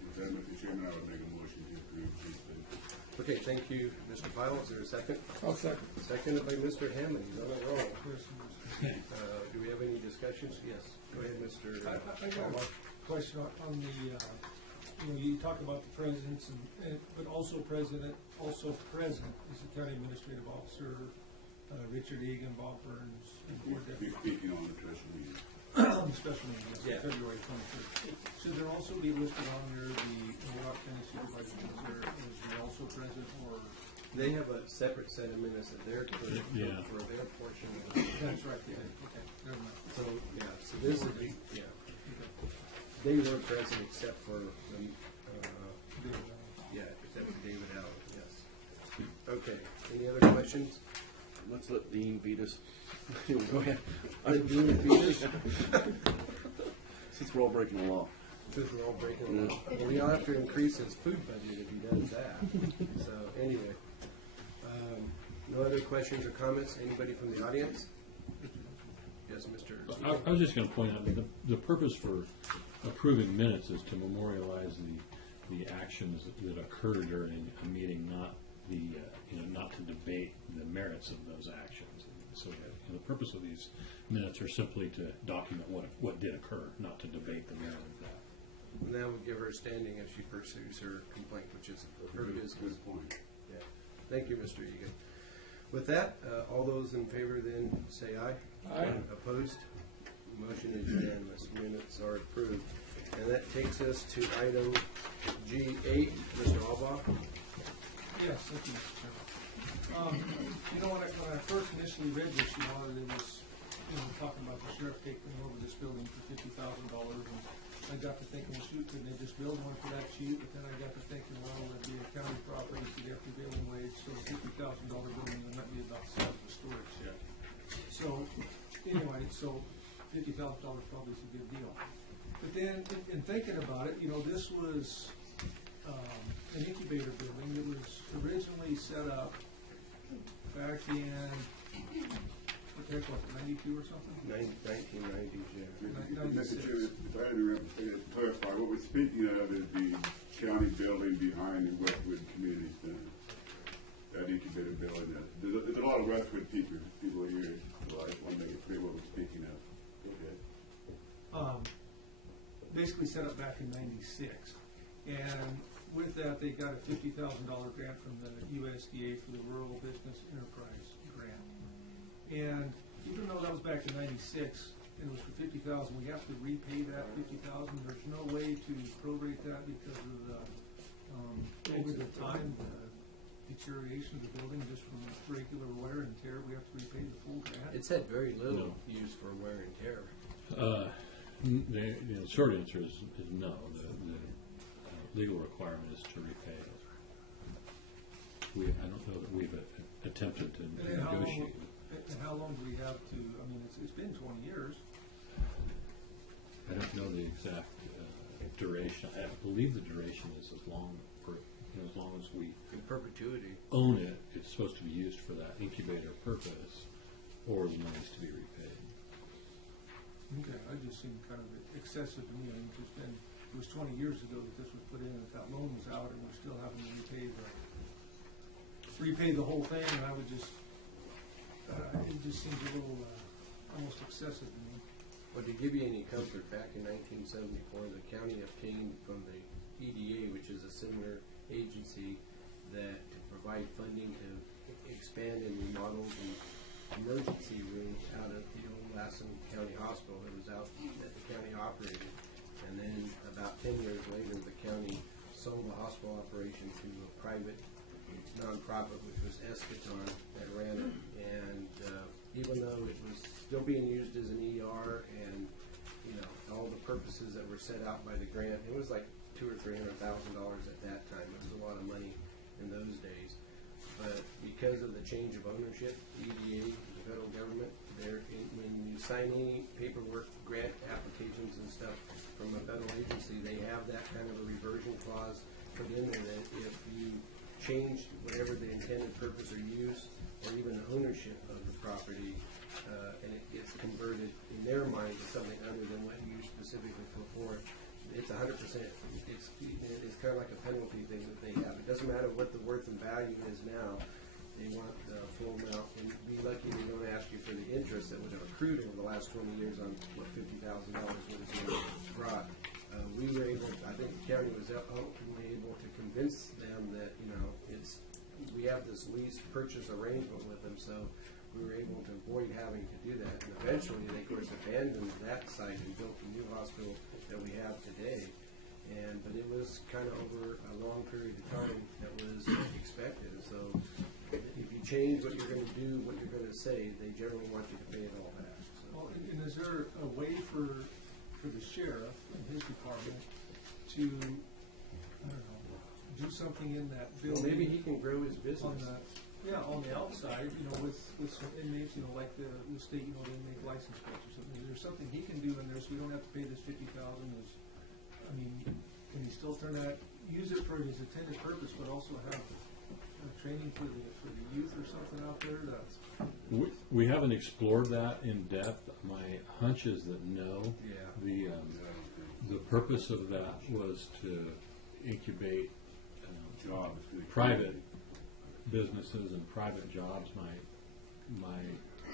With that, Mr. Chairman, I would make a motion to approve these things. Okay, thank you, Mr. Pyle. Is there a second? I'll second. Seconded by Mr. Hammond. He's on a roll. Do we have any discussions? Yes. Go ahead, Mr. I got a question on the, you talk about the presidents, but also present is the county administrative officer, Richard Egan, Bob Burns, and board Be deputy. speaking on the special meeting. Special meeting, yes, Yeah. February 23rd. Should there also be listed on there the Modoc County Supervisor, is there also present, or? They have a separate set of minutes that they're clearing Yeah. for their portion of the. That's right, okay, never mind. So, yeah, so this would be, yeah. They were present except for, yeah, except for David Allen, yes. Okay, any other questions? Let's let Dean beat us. Go ahead. Dean beat us? Since we're all breaking the law. Because we're all breaking the law. Well, we'll have to increase his food budget if he does that. So, anyway. No other questions or comments? Anybody from the audience? Yes, Mr. I was just going to point out that the purpose for approving minutes is to memorialize the actions that occur during a meeting, not not to debate the merits of those actions. So the purpose of these minutes are simply to document what did occur, not to debate the merit of that. And that would give her a standing as she pursues her complaint, which is her business. Good point. Yeah. Thank you, Mr. Egan. With that, all those in favor then say aye. Aye. Opposed? Motion is unanimous. Minutes are approved. And that takes us to item G8, Mr. Albaugh. Yes, thank you, Mr. Chairman. When I first initially read this, it was, talking about the sheriff taking over this building for $50,000, and I got to thinking, well, shoot, could they just build one for that cheap? But then I got to thinking, well, it'd be a county property, so you have prevailing wage, so a $50,000 building would not be about the size of a storage shed. So, anyway, $50,000 probably is a good deal. But then, in thinking about it, this was an incubator building that was originally set up back in, what the heck was it, 92 or something? 1990s, yeah. Mr. Chairman, if I had to clarify, what we're speaking of is the county building behind the Westwood Community Center. That incubator building. There's a lot of Westwood people here, so I just want to make it clear what we're speaking of. Okay. Basically set up back in 96. And with that, they got a $50,000 grant from the USDA for the Rural Business Enterprise Grant. And even though that was back in 96, and it was for $50,000, we have to repay that $50,000. There's no way to prorate that because of the, over the time, the deterioration of the building just from regular wear and tear. We have to repay the full grant. It's had very little use for wear and tear. The short answer is no. The legal requirement is to repay it. I don't know that we've attempted to negotiate. And how long do we have to, it's been 20 years. I don't know the exact duration. I believe the duration is as long as we In perpetuity. own it. It's supposed to be used for that incubator purpose, or the money's to be repaid. Okay, that just seemed kind of excessive to me. It was 20 years ago that this was put in, and that loan was out, and we're still having to repay the whole thing, and I would just, it just seems a little, almost excessive to me. Well, to give you any comfort, back in 1974, the county obtained from the EDA, which is a similar agency, that to provide funding to expand and remodel the emergency room out of the old Lassen County Hospital that was out that the county operated. And then about 10 years later, the county sold the hospital operation to a private nonprofit, which was Eschaton, that ran it. And even though it was still being used as an ER and all the purposes that were set out by the grant, it was like $200,000 or $300,000 at that time. It was a lot of money in those days. But because of the change of ownership, EDA, the federal government, when you sign any paperwork, grant applications and stuff from a federal agency, they have that kind of a reversion clause put in there that if you change whatever the intended purpose or use, or even ownership of the property, and it gets converted in their mind to something other than what you specifically put forward, it's 100%. It's kind of like a penalty thing that they have. It doesn't matter what the worth and value is now. They want the full amount, and be lucky they don't ask you for the interest that would have accrued over the last 20 years on what $50,000 would have been brought. We were able, I think the county was ultimately able to convince them that we have this lease purchase arrangement with them, so we were able to avoid having to do that. And eventually, they of course abandoned that site and built the new hospital that we have today. But it was kind of over a long period of time that was expected. So if you change what you're going to do, what you're going to say, they generally want you to pay it all back. So. Well, and is there a way for the sheriff and his department to, do something in that building? Well, maybe he can grow his business. On the outside, with some inmates, like the state, the inmate license plates or something. Is there something he can do in there so we don't have to pay this $50,000 as I mean, can he still use it for his intended purpose, but also have training for the youth or something out there? We haven't explored that in depth. My hunch is that no. Yeah. The purpose of that was to incubate Jobs. private businesses and private jobs. My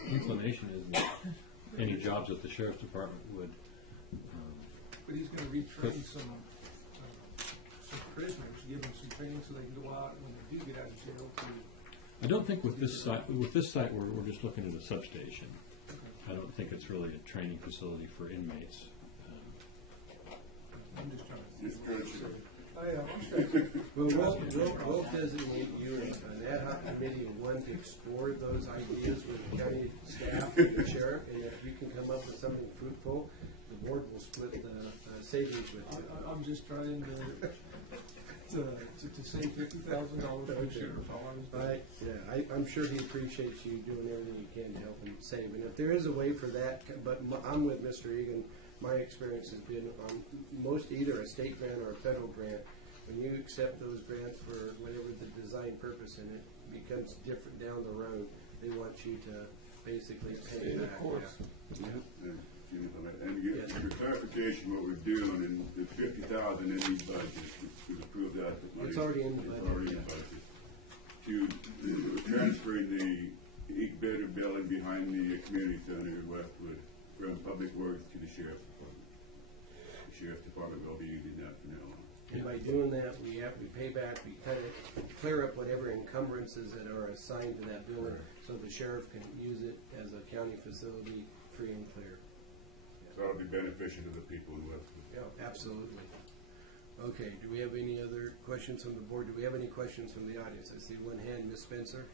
inclination is that any jobs that the sheriff's department would. But he's going to retrain some prisoners, give them some training so they can go out when they do get out of jail. I don't think with this site we're just looking at a substation. I don't think it's really a training facility for inmates. I'm just trying to. Well, we'll designate you an ad hoc committee of one to explore those ideas with the county staff and the sheriff, and if you can come up with something fruitful, the board will split the savings with you. I'm just trying to save $50,000 for the sheriff. I'm sure he appreciates you doing everything you can to help him save. And if there is a way for that, but I'm with Mr. Egan. My experience has been on most either a state grant or a federal grant. When you accept those grants for whatever the design purpose in it becomes different down the road, they want you to basically pay back. Of course. Yeah. And for clarification, what we're doing, and the 50,000 in these budgets, we've approved that. It's already in the budget. We're transferring the better building behind the community center in Westwood from Public Works to the Sheriff's Department. The Sheriff's Department will be using that from now on. And by doing that, we pay back, we kind of clear up whatever encumbrances that are assigned to that building, so the sheriff can use it as a county facility, free and clear. So it'll be beneficial to the people in Westwood. Yeah, absolutely. Okay, do we have any other questions from the board? Do we have any questions from the audience? I see one hand, Ms. Spencer.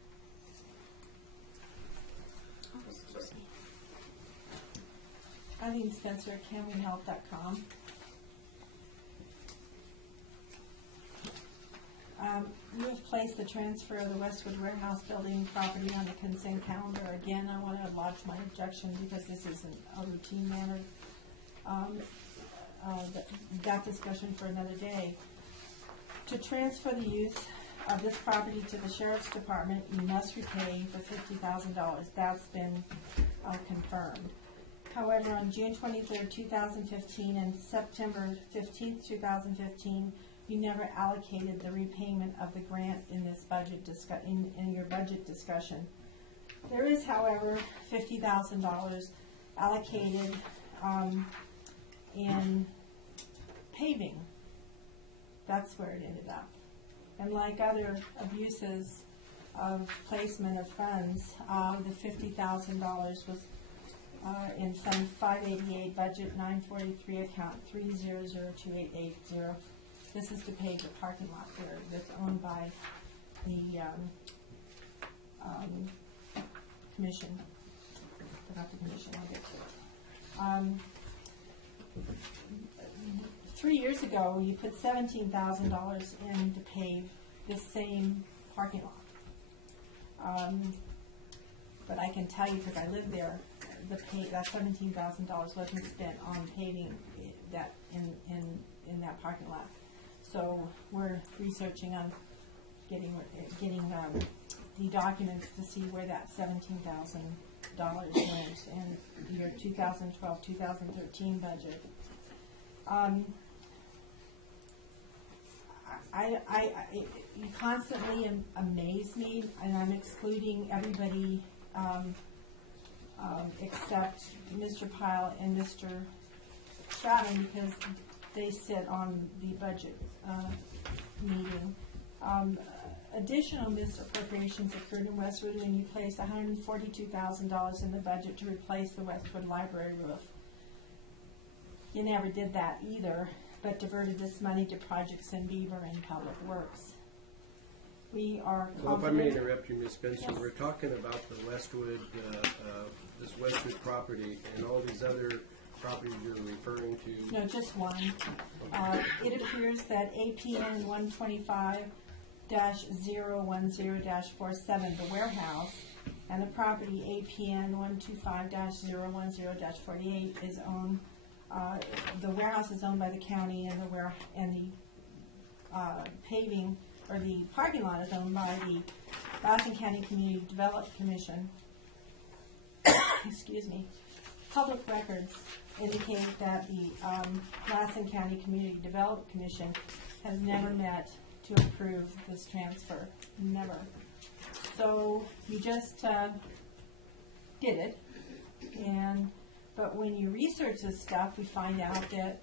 Eileen Spencer, canwehelp.com. You have placed the transfer of the Westwood Warehouse Building property on the consent calendar. Again, I want to lodge my objection because this is a routine matter. That discussion for another day. To transfer the use of this property to the Sheriff's Department, you must repay the $50,000. That's been confirmed. However, on June 23rd, 2015 and September 15th, 2015, you never allocated the repayment of the grant in this budget in your budget discussion. There is, however, $50,000 allocated in paving. That's where it ended up. And like other abuses of placement of funds, the $50,000 was in Fund 588, Budget 943, Account 3002880. This is to pave the parking lot there that's owned by the commission. Not the commission, I'll get to it. 3 years ago, you put $17,000 in to pave this same parking lot. But I can tell you, because I lived there, that $17,000 wasn't spent on paving that in that parking lot. So we're researching on getting the documents to see where that $17,000 went in your 2012-2013 budget. You constantly amaze me, and I'm excluding everybody except Mr. Pyle and Mr. Stratton because they sit on the budget meeting. Additional misappropriations occurred in Westwood when you placed $142,000 in the budget to replace the Westwood Library roof. You never did that either, but diverted this money to projects in Beaver and Public Works. We are Well, if I may interrupt you, Ms. Spencer, yes. We're talking about the Westwood, this Westwood property and all these other properties you're referring to. No, just one. It appears that APN 125-010-47, the warehouse, and the property APN 125-010-48 is owned the warehouse is owned by the county, and the paving, or the parking lot is owned by the Lassen County Community Development Commission. Excuse me. Public records indicate that the Lassen County Community Development Commission has never met to approve this transfer. Never. So you just did it, but when you research this stuff, we find out that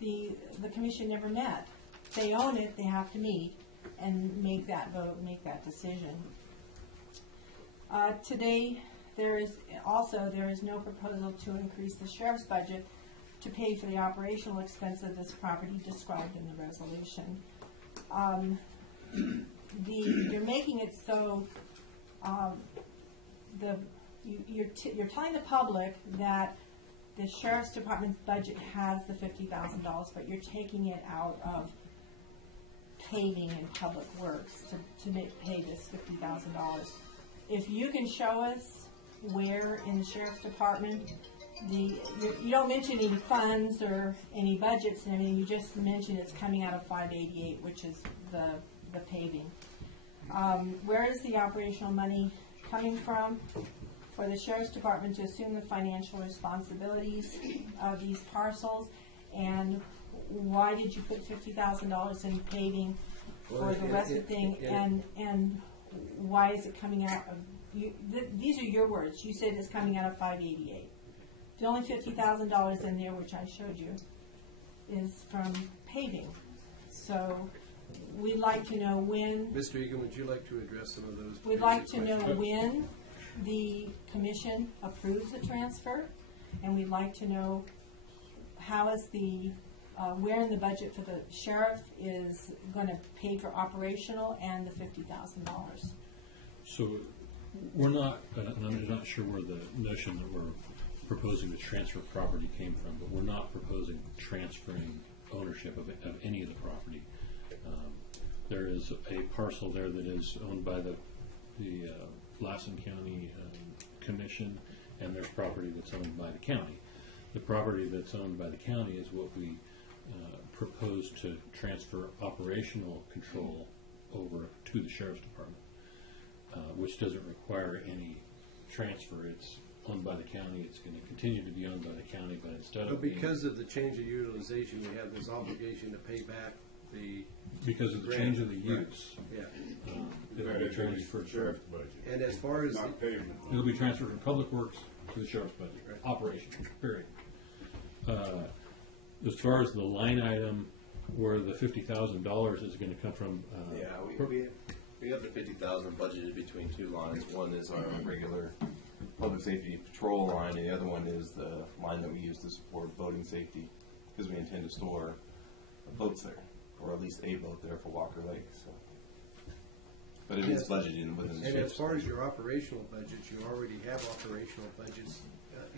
the commission never met. They own it, they have to meet and make that vote, make that decision. Today, there is no proposal to increase the sheriff's budget to pay for the operational expense of this property described in the resolution. You're making it so you're telling the public that the sheriff's department's budget has the $50,000, but you're taking it out of paving and public works to pay this $50,000. If you can show us where in the sheriff's department you don't mention any funds or any budgets and everything, you just mention it's coming out of 588, which is the paving. Where is the operational money coming from for the sheriff's department to assume the financial responsibilities of these parcels, and why did you put $50,000 in paving for the rest of the thing, and why is it coming out of, these are your words, you said it's coming out of 588. The only $50,000 in there, which I showed you, is from paving. So we'd like to know when. Mr. Egan, would you like to address some of those? We'd like to know when the commission approves the transfer, and we'd like to know how is where in the budget for the sheriff is going to pay for operational and the $50,000. So we're not, and I'm not sure where the notion that we're proposing to transfer property came from, but we're not proposing transferring ownership of any of the property. There is a parcel there that is owned by the Lassen County Commission, and there's property that's owned by the county. The property that's owned by the county is what we propose to transfer operational control over to the sheriff's department, which doesn't require any transfer. It's owned by the county. It's going to continue to be owned by the county, but instead of because of the change of utilization, we have this obligation to pay back because of the change of the use. Yeah. It'll be transferred. Sheriff's budget. And as far as Not pavement. It'll be transferred from public works to the sheriff's budget. Right. Operation, period. As far as the line item where the $50,000 is going to come from, we have the 50,000 budgeted between two lines. One is our regular public safety patrol line, and the other one is the line that we use to support boating safety, because we intend to store boats there, or at least a boat there for Walker Lake. So, but it is budgeted within the. And as far as your operational budgets, you already have operational budgets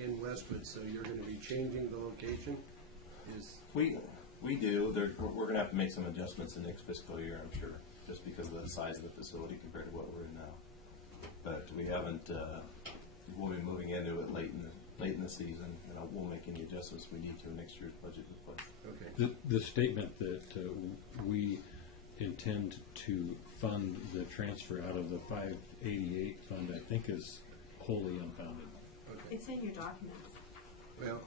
in Westwood, so you're going to be changing the location. We do. We're going to have to make some adjustments in next fiscal year, I'm sure, just because of the size of the facility compared to what we're in now. But we haven't. We'll be moving into it late in the season, and we'll make any adjustments we need to in next year's budget in place. Okay. The statement that we intend to fund the transfer out of the 588 fund, I think, is wholly unfounded. Okay. It's in your documents. Well,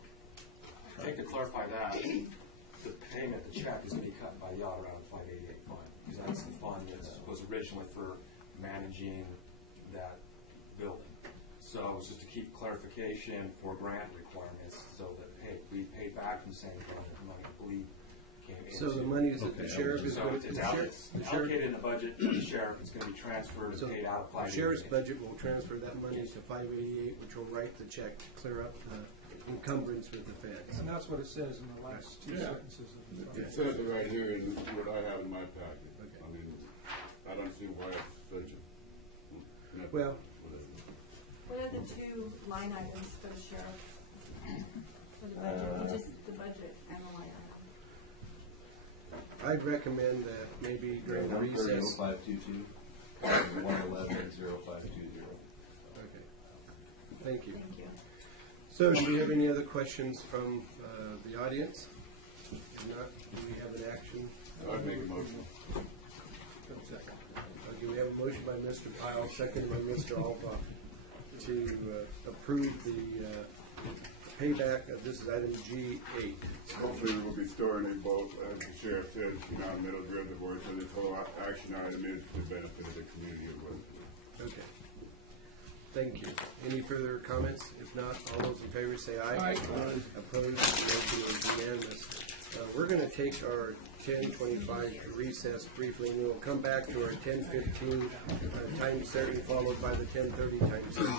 I think to clarify that, the payment, the check is going to be cut by y'all around the 588 fund, because that's the fund that was originally for managing that building. So it's just to keep clarification for grant requirements, so that, hey, we paid back from the same fund that the money, I believe, came in. so the money is that the sheriff is So going it's allocated in the budget for the sheriff, it's going to be transferred and paid out the 588. sheriff's budget will transfer that money to 588, which will write the check to clear up encumbrance with the feds. And that's what it says in the last two sentences of the It says it right here in what I have in my packet. Okay. I mean, I don't see why it's such a. Well, What are the two line items for the sheriff? For the budget, just the budget and the line item? I'd recommend that maybe during the recess. 0522, 111 and 0520. Okay. Thank you. Thank you. So, do we have any other questions from the audience? If not, do we have an action? I'd make a motion. Okay, we have a motion by Mr. Pyle, seconded by Mr. Alba, to approve the payback of, this is item G8. Hopefully we'll be storing a boat, as the sheriff says, not middle of the reservoir, so this whole action item is to the benefit of the community of Westwood. Okay. Thank you. Any further comments? If not, all those in favor say aye. Aye. Opposed? Motion is unanimous. We're going to take our 10:25 recess briefly, and we'll come back to our 10:15 time certain, followed by the 10:30 time certain.